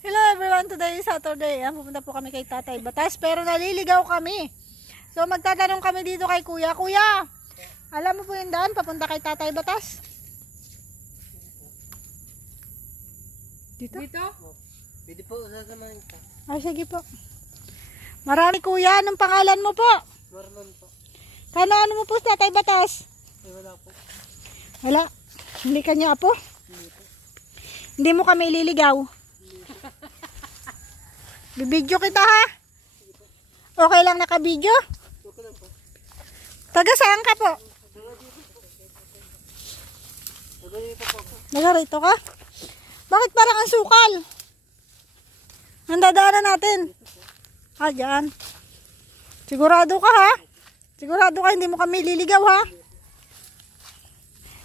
Hello everyone, today is Saturday. Pupunta po kami kay Tatay Batas, pero naliligaw kami. So magtatanong kami dito kay Kuya. Kuya, alam mo po yung daan papunta kay Tatay Batas? Dito? Pwede po, sasamahin ka. Ay, sige po. Marami Kuya, anong pangalan mo po? Marlon po. Ano mo po sa Tatay Batas? Wala po. Wala. Hindi kanya po? Hindi po. Hindi mo kami ililigaw. Bibidyo kita ha? Okay lang naka-video? Okay lang po. Taga saan ka po? Dito po ako. Nagarito ka? Bakit parang ang sukal? Ang dadaanan natin. Ah, dyan. Sigurado ka ha? Sigurado ka hindi mo kami liligaw ha?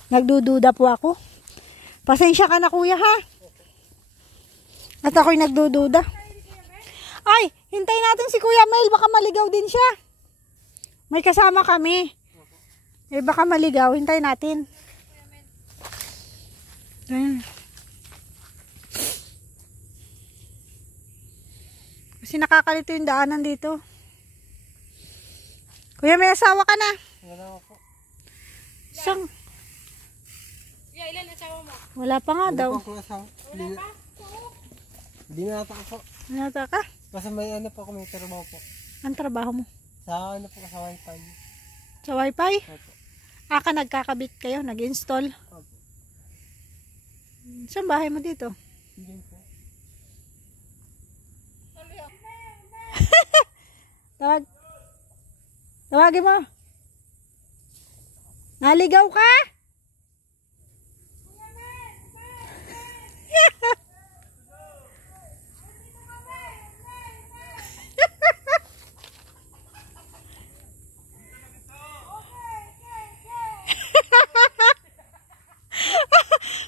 Nagdududa po ako. Pasensya ka na Kuya ha? At ako'y nagdududa. Ay, hintayin natin si Kuya Mel. Baka maligaw din siya. May kasama kami. Eh baka maligaw. Hintayin natin. Ayan. Kasi nakakalito yung daanan dito. Kuya, may asawa ka na? Wala po. Isang. Ilan asawa mo? Wala pa nga daw. Binata ko po. Nata ka? Kasi may ano po ako, may trabaho po. Ang trabaho mo? Sa ano po, sa wifi. Sa wifi? Opo. Aka nagkakabit kayo, nag-install. Opo. Saan bahay mo dito? Hindi po. Tawagin mo. Naligaw ka?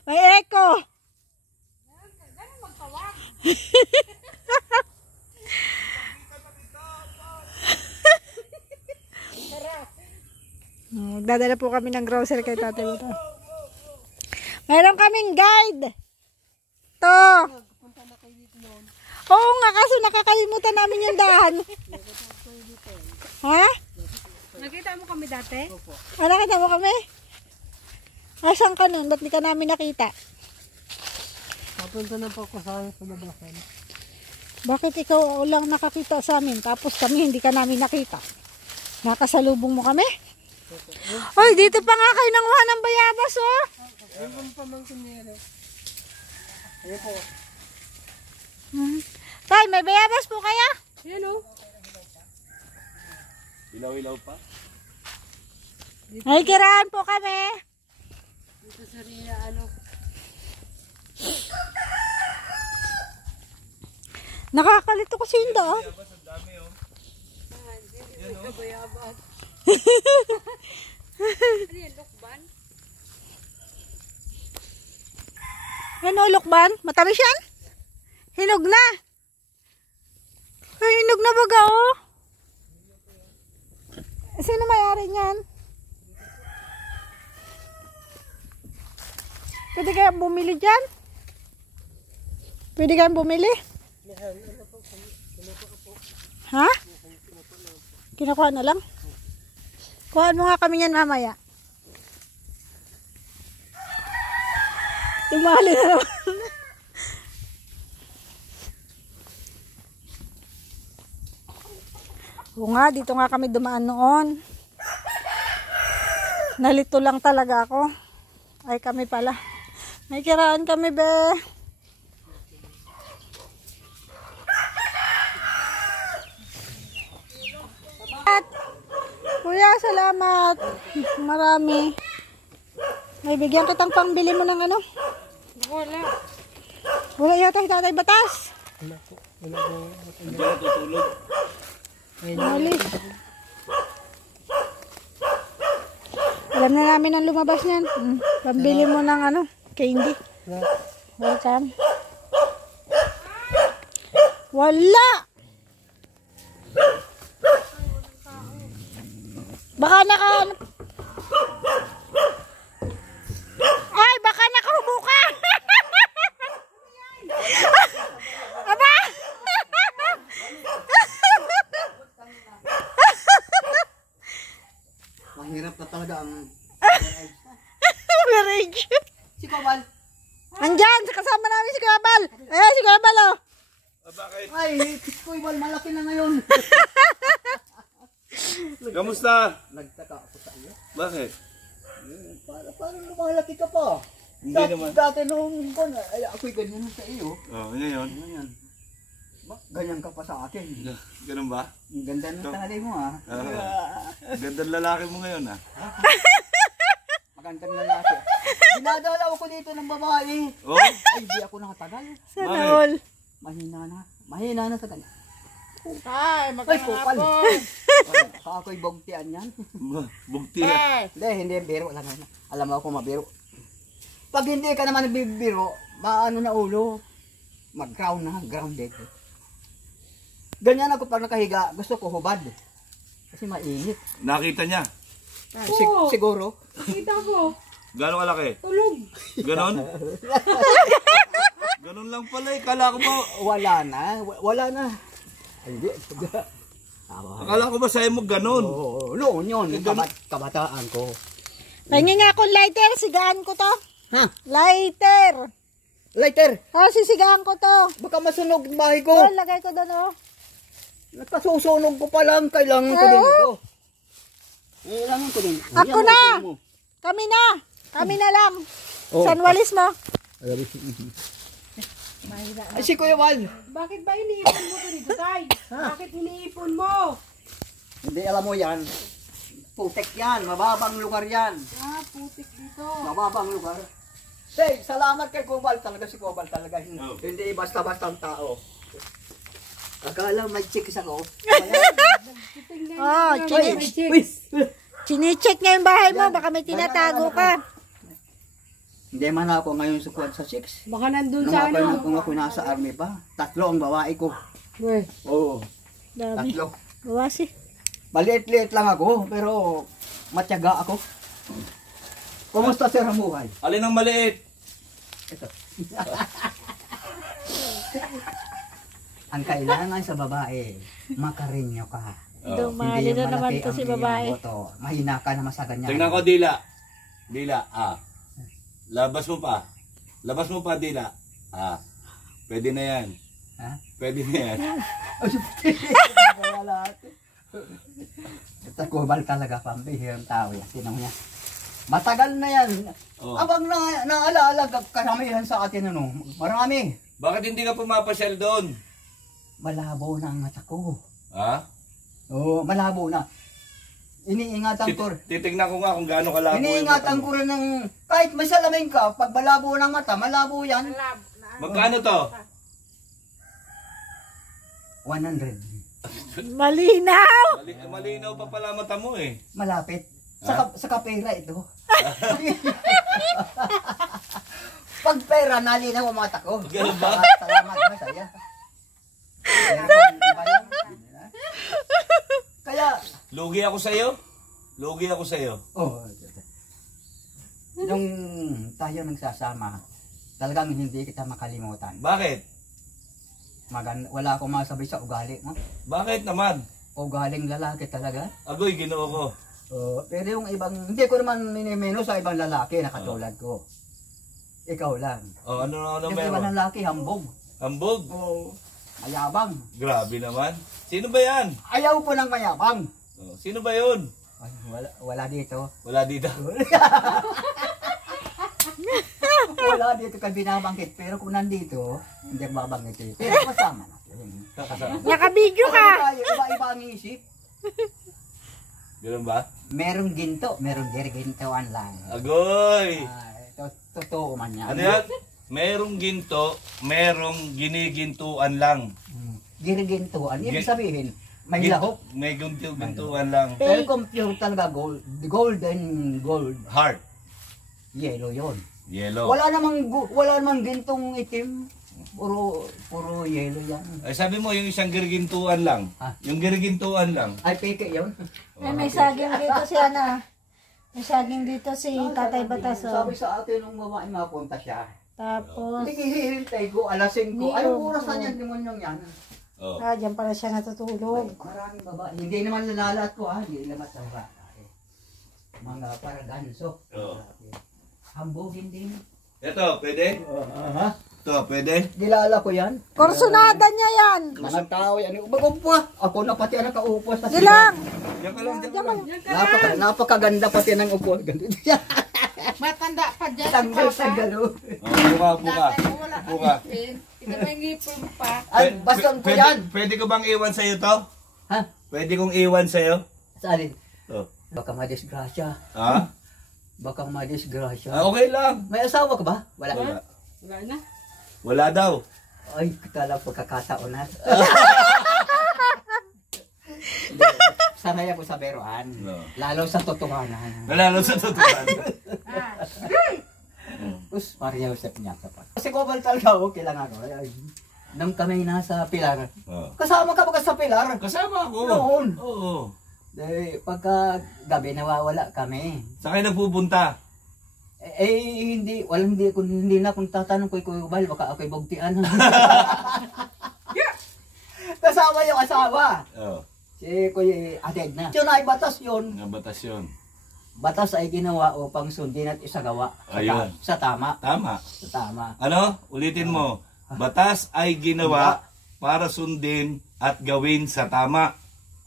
May echo. Magdadala po kami ng grocery kay Tatay Batas. Mayroon kaming guide. To. Oo nga, kaso nakakalimutan namin yung daan. Ha? Nakita mo kami dati? Opo. Nakita mo kami? Asan ka nun? Ba't di ka namin nakita? Papunta na po ako sa akin sa labasan. Bakit ikaw lang nakakita sa amin? Tapos kami hindi ka namin nakita. Nakasalubong mo kami? Oy, dito pa nga kayo nanguha ng bayabas, oh. Ayun po pamangkin niya. Ayun po. Tay, may bayabas po kaya? Yan o. Ilaw-ilaw pa? Ay, kiraan po kami. Dito sa Ria, ano. Nakakalito kasi yung daan. Ito bayabas. Ano yan, lukban? Ano, lukban? Matamis yan? Hinog na. Ay, hinog na baga, oh. Sino may-ari niyan? Pwede kayang bumili dyan? Pwede kayang bumili? Ha? Kinukuha na lang? Kuhaan mo nga kami yan mamaya. Tumali na naman. Oo nga, dito nga kami dumaan noon. Nalito lang talaga ako. Ay, kami pala. May kiraan kami, be. Kuya, salamat. Marami. May bigyan kitang pangbili mo ng ano? Wala. Wala yata si Tatay Batas. Wala po. Wala po. Hindi ako tutulog. Malis. Alam na namin ang lumabas niyan. Pambili mo ng ano? Candy. Welcome. Wala. Baka naka... Ay, baka nakahubo ka. Marriage. Si Kobal. Andyan, kasama namin si Kuya Bal. Si Kuya Bal, oh. Bakit? Ay, si Kobal malaki na ngayon. Kamusta? Nagtaka ako sa iyo. Bakit? Parang lumalaki ka pa. Hindi naman. Dati nung ay ako'y ganyan sa iyo. Oh, ngayon. Ganyan. Ganyan ka pa sa akin. Ganun ba? Ang ganda ng tali mo ah. Gandang lalaki mo ngayon ah. Magandang lalaki. Dinadalaw ko dito ng babae. Oh? Ay, di ako nakatagal. Sana Bakit? all. Mahina na. Mahina na sa kanya. Tay, Ay, kupal. magkakapon. Ako'y bogtian yan. Bugti ah. Hindi biro lang. Alam mo ako mabiro. Pag hindi ka naman nagbibiro, maano na ulo. Mag-ground na, grounded. Ganyan ako pag nakahiga, gusto ko hubad. Kasi mainit. Nakita niya. Siguro. Kita ko. Gano'ng kalaki? Tulog. Ganon? Ganon lang pala eh. Kala ko ba? Wala na. Ay, hindi. Akala ko ba sa'yo mo ganon? Oo, noon yun. Kabataan ko. Pahingin nga akong lighter, sigaan ko to. Ha? Lighter. Lighter, Sisigaan ko to. baka masunog ang bahay ko. Doon, lagay ko doon, oh. Nakasusunog ko pa lang, kailangan ko din ito. Kailangan ko din. Ako Ayan, na. mo. Kami na lang. Oh. San Walis mo. Ay, si Kuya Wal. Bakit ba iniipon mo to dito, Tay? Bakit iniipon mo? Hindi, alam mo yan. Putek yan, mababang lugar yan. Putik dito. Mababang lugar. Hey, salamat kay Kuya talaga si Kuya talaga. Hindi basta-basta ang tao. Akala may chicks ako. Oh, chine-check nga yung bahay mo. Baka may tinatago ka. Hindi man ako ngayon sukuan sa chicks. Baka nandun Nung sa kung ako nasa army pa, 3 ang babae ko. Oo, Dami. 3. Bawasi. Maliit-liit lang ako, pero matyaga ako. Kumusta sir ang buhay? Alin ang maliit? Ito. Ang kailangan sa babae, makarinyo ka. Dumali na naman to si babae. Boto. Mahina ka naman sa ganyan. Tingnan ko dila. Dila. Labas mo pa. Labas mo pa dila. Pwede na yan. Ha? Pwede na yan. Ito kubal talaga, pambihirang tao yan. Tinan mo yan. Matagal na yan. Oh. Abang naalaala karamihan sa atin ano. Marami. Bakit hindi ka pumapasyal doon? Malabo na ang mata ko. Ha? Oo, malabo na. Iniingatan ko. Titignan ko nga kung gaano kalabo yung mata Iniingatan mo. ko rin ng, kahit may salamin ka, pag malabo ng mata, malabo yan. Magkano to? 100. Malinaw. Malinaw pa pala mata mo eh. Malapit. Sa kapera ito. Pag pera, nalinaw ang mata ko. Ganun ba? Salamat na saya. Kaya, Lugi ako sa'yo? Lugi ako sa'yo. oh, nung tayo nagsasama, talagang hindi kita makalimutan. Bakit? Wala akong masabi sa ugali mo. Bakit naman? Ugaling lalaki talaga. Agoy, ginoo ko. Pero yung ibang, hindi ko naman minimeno sa ibang lalaki na katulad ko. Ikaw lang. Ano Yung ibang meron? lalaki, hambog. Hambog? Mayabang. Grabe naman. Sino ba yan? Ayaw ko ng mayabang. Sino ba yun? Ay, wala dito. Wala dito. Wala dito ka binabangkit. Pero kung nandito, hindi ako babangkit. Pero kasama natin. Nakabidyo ka. Iba-iba ang isip. Ganun ba? Merong ginto, merong gergintoan lang. Agoy! Totoo man yan. Ano yan? Merong ginto, merong ginigintuan lang. Gergintoan, ibig sabihin, may Ginto- lahok. May gintuan lang. Pero kung pure talaga golden gold, Heart. yellow yon. Yellow. Wala namang gintong itim. Puro yellow yan. Ay sabi mo yung isang girigintuan lang. Ah. Yung girigintuan lang. Ay, peke yon. May saging dito si Ana. May saging dito si Tatay Bataso. Sabi sa atin nung babae mapunta siya. Tapos, Hindi hihintay ko, alas 5. Ay, Niyog. oras na yan, demonyong yan. Oh. dyan pala siya natutulog. Maraming babae. Hindi naman lalalat ko ha. Hindi naman sa babae. Mga paraganso. Oo. Hambugin din. Ito, pwede? Ha? Ito, pwede? Kilala ko yan. Korsonada niya yan. Mga tao yan. Bagumpo. Ako na pati ang nakaupo sa Gilang. Diyan ka lang, diyan ka lang. Napakaganda pati ng upo. Ganito siya. Matanda pa dyan. Tanggal sa galo. Upo ka. Upo ka. Ito may ngipon pa. Ay, baston ko yan. Pwede ko bang iwan sa'yo to? Ha? Pwede kong iwan sa'yo? Salin. Oh. Baka madisgrasya. Ha? Baka madisgrasya. Okay lang. May asawa ka ba? Wala. Wala. Wala na. Wala daw. Ay, kala pagkakataon na. Sanay ako sa beroan. No. Lalo sa totohanan. Nalalo sa tutukan. Us, Maria Josep niya ka pa. Kasi kubal talaga ako, kailangan ko. Ay, nang kami nasa Pilar. Oh. Kasama ka ba sa Pilar? Kasama ako. Noon. Oo. Pagka gabi nawawala kami. Saan kayo nagpupunta? Hindi na kung tatanong ko Kuya Bal, baka ako'y bugtian. Kasama yung asawa. Oo. Si Kuya Ated na. Yun ay batas yun. Nga batas yun. Batas ay ginawa upang sundin at isagawa. Ayun. Sa tama. Tama. Sa tama. Ano? Ulitin mo. Batas ay ginawa para sundin at gawin sa tama.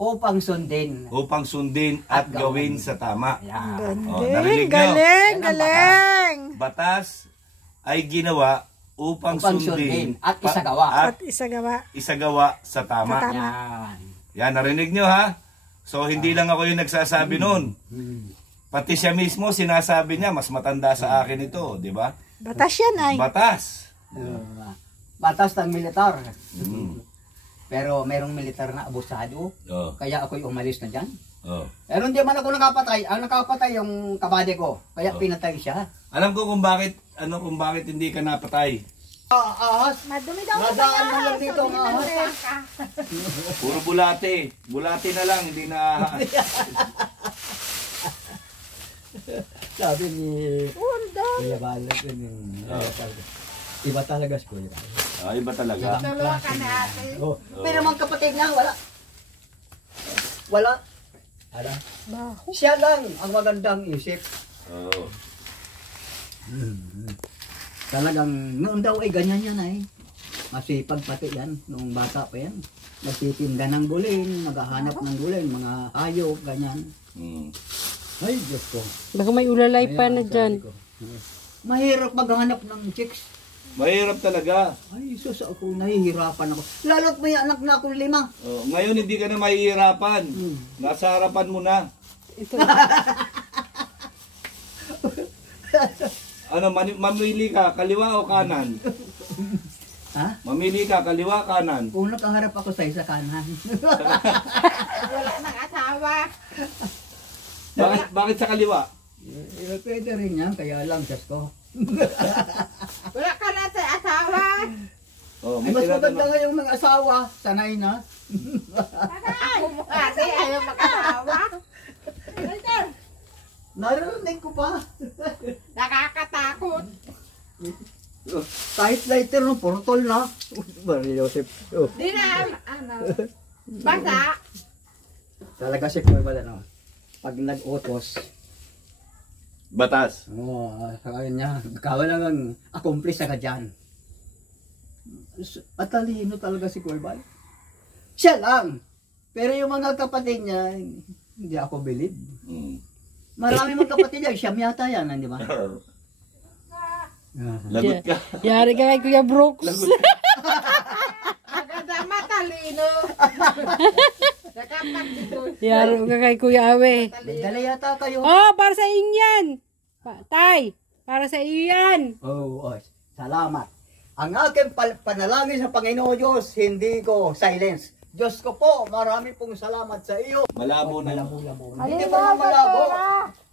Upang sundin. Upang sundin at gawin sa tama. Ayan. Oh, narinig Galing, nyo? galing, Yan ang galing. Batas ay ginawa upang sundin at isagawa. At isagawa. isagawa sa tama. Sa tama. Yan. Yan, narinig nyo ha? So, hindi lang ako yung nagsasabi nun. Pati siya mismo, sinasabi niya, mas matanda sa akin ito, di ba? Batas yan ay. Batas. Batas ng militar. Mm. Pero merong militar na abusado. Oh, Kaya ako'y umalis na dyan. oh. Pero hindi man ako nakapatay. Ang nakapatay yung kabade ko. Kaya pinatay siya. Alam ko kung bakit hindi ka napatay. Ahas. Madumi daw Nadaan man lang dito ang ahas. Puro bulate. Bulate na lang, hindi na ahas. Sabi ni Unda. Kuya Balat yun yung iba talaga si Kuya Balat. Ay, iba talaga. Dalawa ka na ate. Oh. Pero mga kapatid niya, wala. Wala. Ala. Baho. Siya lang ang magandang isip. Oo. Talagang noon daw ay ganyan yan ay. Masipag pati yan, noong bata pa yan. Nagtitinda ng gulin, naghahanap ng gulin, mga hayop, ganyan. Mm. Ay, Diyos ko. Baka may ulalay pa Ayan na ang dyan. sabi ko. Mahirap maghanap ng chicks. Mahirap talaga. Ay, sus, ako nahihirapan ako. Lalo't may anak na akong 5. Oh, ngayon hindi ka na mahihirapan. Nasa harapan mo na. Ito. Ano, mamili ka, kaliwa o kanan? Ha? Mamili ka, kaliwa, kanan. Kung nakaharap ako sa isa kanan. Wala nang asawa. Bakit sa kaliwa? Pwede rin yan, kaya lang, Diyos ko. Wala ka na sa asawa. Oh, Ay, may mas maganda tinatanong. nga yung mga asawa, sanay na. Ako mo ate, ayaw mag-asawa. Narinig ko pa. Nakakatakot. Kahit lighter, no, portol na. Maria Josep. Oh. Di na, basa. Talaga si Kuya Bala, no? Pag nag-utos, Batas. sa kanya, kawala lang accomplice ka dyan. At talino talaga si Kuya Bala. Siya lang. Pero yung mga kapatid niya, hindi ako believe. Mm. Marami mga kapatid niya, siyam yata yan, di ba? Lagot ka. Yari ka kay Kuya Brooks. Lagot. Agad matalino. Nakapagdito. Yaro ka kay Kuya Awe. May dala yata kayo. Oh, para sa inyo yan. Tay, para sa iyo yan. Oh, salamat. Ang aking panalangin sa Panginoon Diyos, hindi ko silence. Diyos ko po, marami pong salamat sa iyo. Malabo na. Malabo-labo. Hindi pa naman malabo.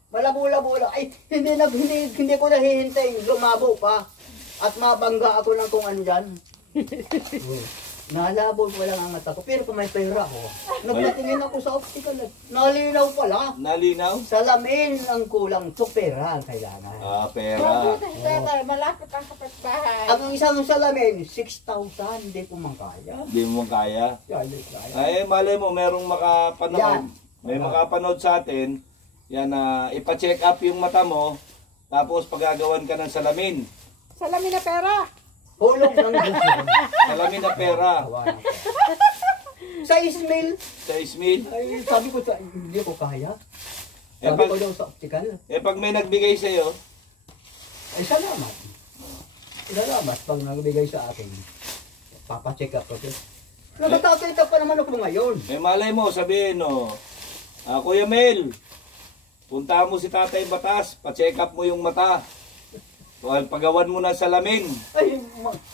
Malabo-labo lang. Ay, hindi ko nahihintay lumabo pa. At mabangga ako ng kung ano dyan. Nalabo ko lang ang mata ko. Pero kung may pera ako, nagpatingin ako sa optical. Nalinaw pala. Nalinaw? Salamin ang kulang. So, pera ang kailangan. Ah, pera. Malapit ang kapatbahay. Ang isang salamin, 6,000. Hindi ko makaya. Hindi mo kaya. Kaya. Ay, malay mo, merong makapanood. Yan. May makapanood sa atin Yan na ipa-check up yung mata mo, tapos pagagawan ka ng salamin. Salamin na pera. Hulog ng gusto. Salamin na pera. Sa Ismail, Sa Ismail. ay sabi ko hindi ko kaya. Eh, Sabi pag, ko daw sa optical. pag may nagbigay sa'yo, Ay salamat. Salamat pag nagbigay sa akin. Papacheck up ko. Nagtatay pa naman ako ngayon. malay mo, sabihin, no, Kuya Mel, punta mo si Tatay Batas, pa-check up mo yung mata. Pagawan mo ng salamin. Ay,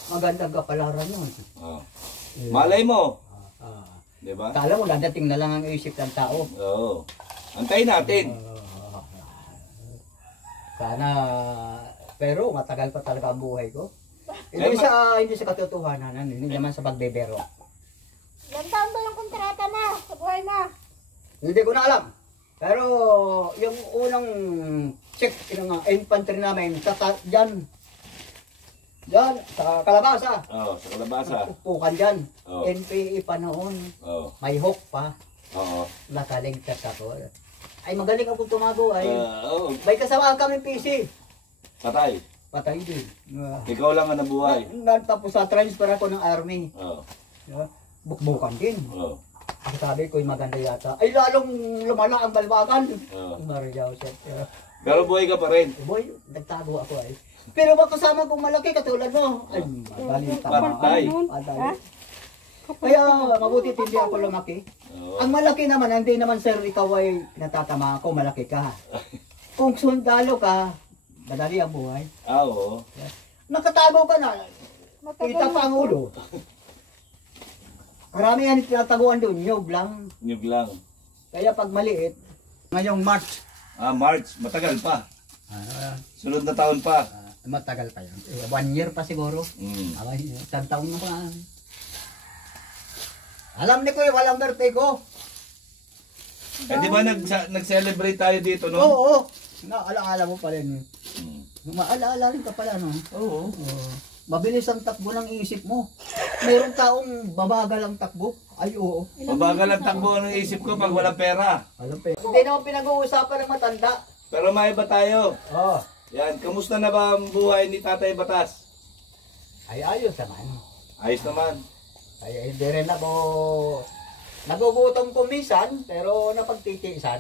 magandang kapalaran yun. Oh. Malay mo, Ah, di ba? kala mo, dadating na lang ang isip ng tao. Oo. Antayin natin. Sana, pero matagal pa talaga ang buhay ko. Hindi sa katotohanan, hindi naman sa pagbebero. Ilan taon ba yung kontrata mo sa buhay mo? Hindi ko na alam. Pero yung unang check ng infantry namin, Diyan, sa Kalabasa. Oo, sa kalabasa. Pupukan dyan. Oo. NPE pa noon. Oo. May hook pa. Oo. Nakaligtas ako. Ay, magaling ako tumago. Ay, Oo. may kasama kami PC. Patay. Patay din. Ikaw lang ang nabuhay. Tapos sa transfer ako ng army. Oo. Bukbukan din. Oo. Ang sabi ko, maganda yata. Ay, lalong lumala ang balbakan. Oo. Maria Joseph. Pero buhay ka pa rin. Boy, nagtago ako ay. Pero baka kasama kong malaki katulad mo. Ay, madaling tama. Patay. Patay. Kaya mabuti hindi ako lumaki. Oo. Ang malaki naman, hindi naman sir, ikaw ay natatama ako, malaki ka. Kung sundalo ka, madali ang buhay. Oo. Nakatago ka na, kita pa ang ulo. Marami yan tinataguan doon, nyog lang. Nyug lang. Kaya pag maliit, ngayong March, March. Matagal pa. Sunod na taon pa. matagal pa yan. 1 year pa siguro. Mm. Isang taon na pa. Alam ni Kuya, walang birthday ko. Eh, di ba nag-celebrate tayo dito, no? Oo. Naalaala mo pa rin. Mm. Maalaala rin ka pala, no? Oo. Oo. Mabilis ang takbo ng isip mo. Mayroong taong babagal ang takbo. Ay, oo. Mabagal ang takbo ng isip ko pag walang pera. Alam pa Hindi naman pinag-uusapan ng matanda. Pero maiba tayo. Oo. Yan, kamusta na ba ang buhay ni Tatay Batas? Ay, ayos naman. Ayos naman. Ay, hindi rin ako nagugutom ko minsan, pero napagtitiisan.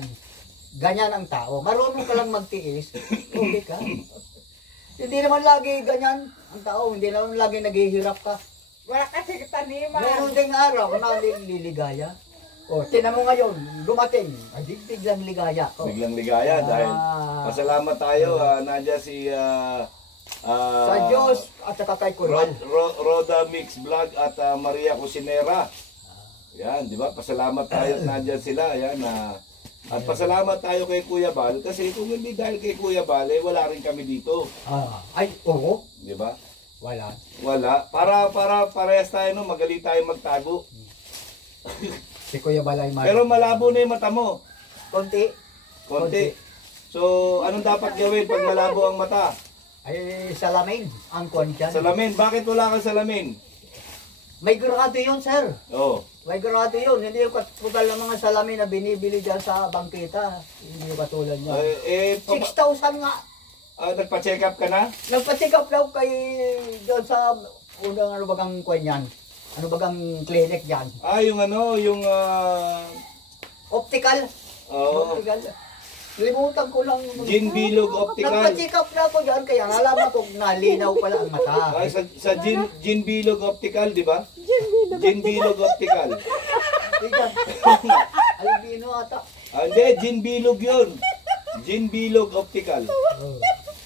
Ganyan ang tao. Marunong ka lang magtiis. Okay ka. Hindi naman lagi ganyan ang tao. Hindi naman lagi naghihirap ka. Wala kasi taniman. Meron ding araw na liligaya. O, tinan mo ngayon, dumating. Ay, biglang ligaya. O, Biglang ligaya dahil pasalamat tayo. Nandiyan si sa Diyos at saka kay Kural. Roda Mix Vlog at Maria Cusinera. Yan, di ba? Pasalamat tayo at nandiyan sila. Yan, at pasalamat tayo kay Kuya Bal kasi kung hindi dahil kay Kuya Bal, eh, wala rin kami dito. Ay, oo. Di ba? Wala. Wala. Para parehas tayo, no? Magaling tayo magtago. Si Kuya Balay Mar. Pero malabo na yung mata mo. Konti. Konti. So, anong dapat gawin pag malabo ang mata? Ay, salamin. Ang konsyan. Salamin. Bakit wala kang salamin? May grado yun, sir. Oo. May grado yun. Hindi yung katulad ng mga salamin na binibili dyan sa bangkita. Hindi yung katulad niya. 6,000 nga. Nagpa-check up ka na? Nagpa-check up daw kay dyan sa unang ano bagang kwan yan. Ano bagang clinic dyan. Yung ano, yung... Optical. Oo. Optical. Limutan ko lang. Gin Bilog Optical. Nagpa-check up na ako dyan. Kaya nalaman ko nalinaw pala ang mata. Sa Gin Bilog Optical, di ba? Gin Bilog Optical. Albino ata. Hindi, Gin Bilog yun. Gin Bilog Optical.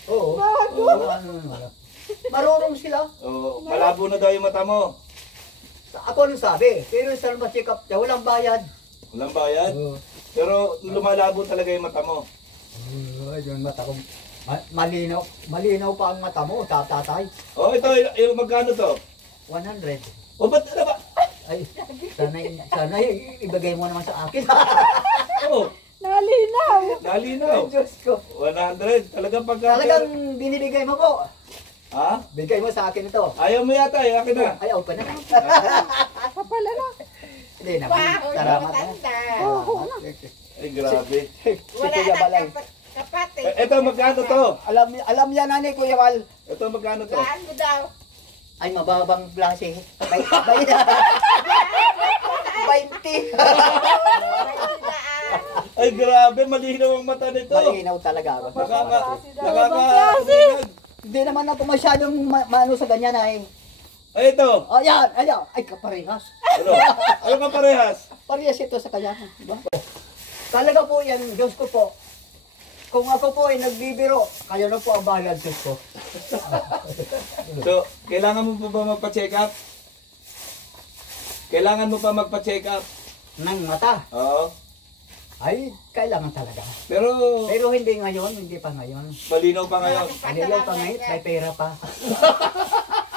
Oo. Marunong sila. Malabo na daw yung mata mo. Ako nung sabi, pero sa ma-check up niya, walang bayad. Walang bayad. Pero lumalabo talaga yung mata mo. Yung mata ko, malinaw. Malinaw pa ang mata mo, tatay. Ito, yung magkano to? 100. Ba't na ba? Ay, sana ibigay mo naman sa akin. Nalinaw. Nalinaw. Diyos ko. 100. Talagang pagka... Talagang binibigay mo po. Ha? Bigay mo sa akin ito. Ayaw mo yata, akin na. Ayaw ko na. Kapala na. Hindi naman. Salamat na. Oo na. Ay, grabe. Si Kuya Balay. Alam niya na ni Kuya Bal. Ito, magkano to? Saan mo daw? Ay, mababang klase. 20. Ay, grabe, malinaw ang mata nito. Malinaw talaga. Nakaka... Hindi naman ako masyadong maano sa ganyan ay. Ay, ito. Ayan. Ay, kaparehas. Ano? Ano ka parehas? Parehas ito sa kanya. Diba? Talaga po yan, Diyos ko po. Kung ako po ay nagbibiro, kayo na po ang bahala, Diyos ko. So, kailangan mo pa ba magpa-check up? Kailangan mo pa magpa-check up? Nang mata. Oo. Ay, kailangan talaga. Pero, Pero hindi ngayon, hindi pa ngayon. malinaw pa ngayon. Kanila pa ngayon, may pera pa.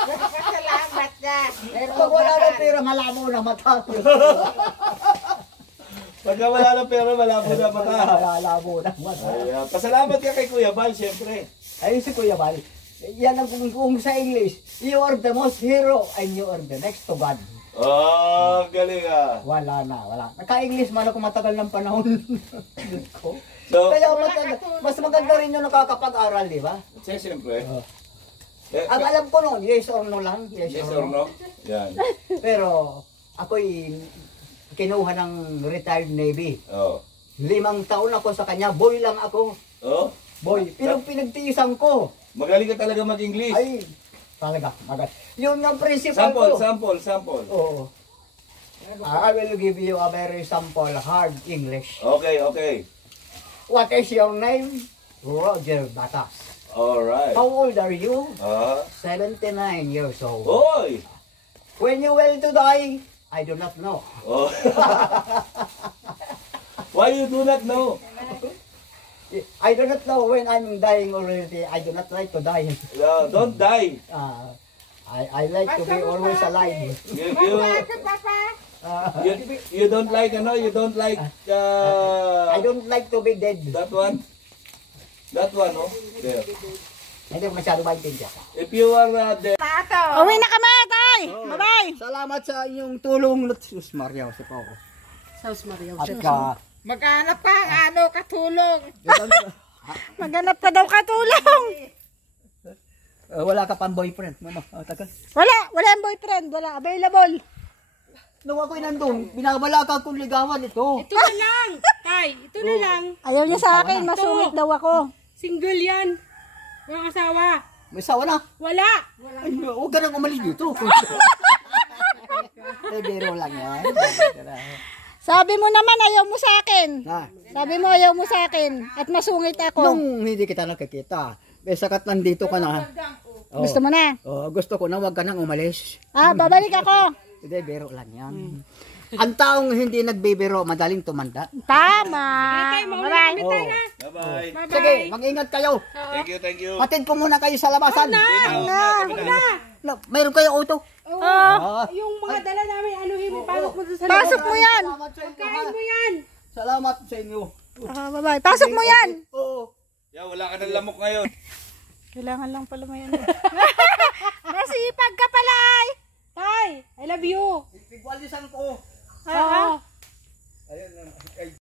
Salamat na. Pero pag wala ng pera, malabo na mata. Pagka wala ng pera, malabo na mata. Malabo na mata. Ayan. Pasalamat ka kay Kuya Bal, siyempre. Ayun si Kuya Bal. Yan ang kung sa English. You are the most hero and you are the next to God. Oh, galing ah. Wala. Naka-English man ako matagal ng panahon. ko. So, Kaya mas maganda rin yung nakakapag-aral, di ba? siyempre. Ang alam ko noon, yes or no lang. Yes or no? Yan. Pero ako'y kinuha ng retired Navy. Oh. 5 taon ako sa kanya, boy lang ako. Oh? Boy, pinagtiisan ko. Magaling ka talaga mag-English. Ay, talaga, yun ang principal ko. Sample. Oo. I will give you a very sample hard English. Okay. What is your name? Roger Batas. Alright. How old are you? Ah. 79 years old. Oy! When you will to die, I do not know. Oh. Why you do not know? I do not know when I'm dying already. I do not like to die. Don't die. I like to be always alive. You don't like, you don't like, I don't like to be dead. that one? That one, oh? There. Hindi ko masyado maintindihan. If you are there, Uwi na kami, tay! Bye-bye! Salamat sa inyong tulong, Lutsus Maria. Sa po ako. Saus Maria. At ka, Maghanap ka, katulong. Maghanap ka daw katulong! wala ka pang boyfriend. Tagal. Wala ang boyfriend, wala, available. Nung ako'y nandun, binabala ka kung ligawan ito. Ito na lang. Tay, ito na lang. Ayaw niya sa akin, masungit daw ako. Single yan. Walang asawa. May sawa na. Wala. Ay, huwag ka nang umalis dito. Biro lang yan. Sabi mo naman, ayaw mo sa akin. Ha, Sabi mo, ayaw mo sa akin. At masungit ako. nung hindi kita nakikita, sakat nandito ka na. Oh. Gusto mo na? Oh, gusto ko na huwag ka nang umalis. Babalik ako. Hindi, biro lang yan. Ang taong hindi nagbibiro, madaling tumanda. Tama. Tay, mauna Bye-bye. kami tayo na. bye-bye. Bye-bye. Sige, mag-ingat kayo. Thank you. Hatid ko muna kayo sa labasan. No, mayroon kayo auto. Oh, Ah, Yung mga dala namin, anuhin mo, pasok mo doon sa pasok mo yan. Salamat sa inyo. Kain mo yan. Salamat sa inyo. Bye-bye. Pasok mo yan. Oo. Yeah, wala ka ng lamok ngayon. Kailangan lang pala mo yan. Nasipag ka pala ay. Tay, I love you. Tigwalisan ko. Oo. Ayan.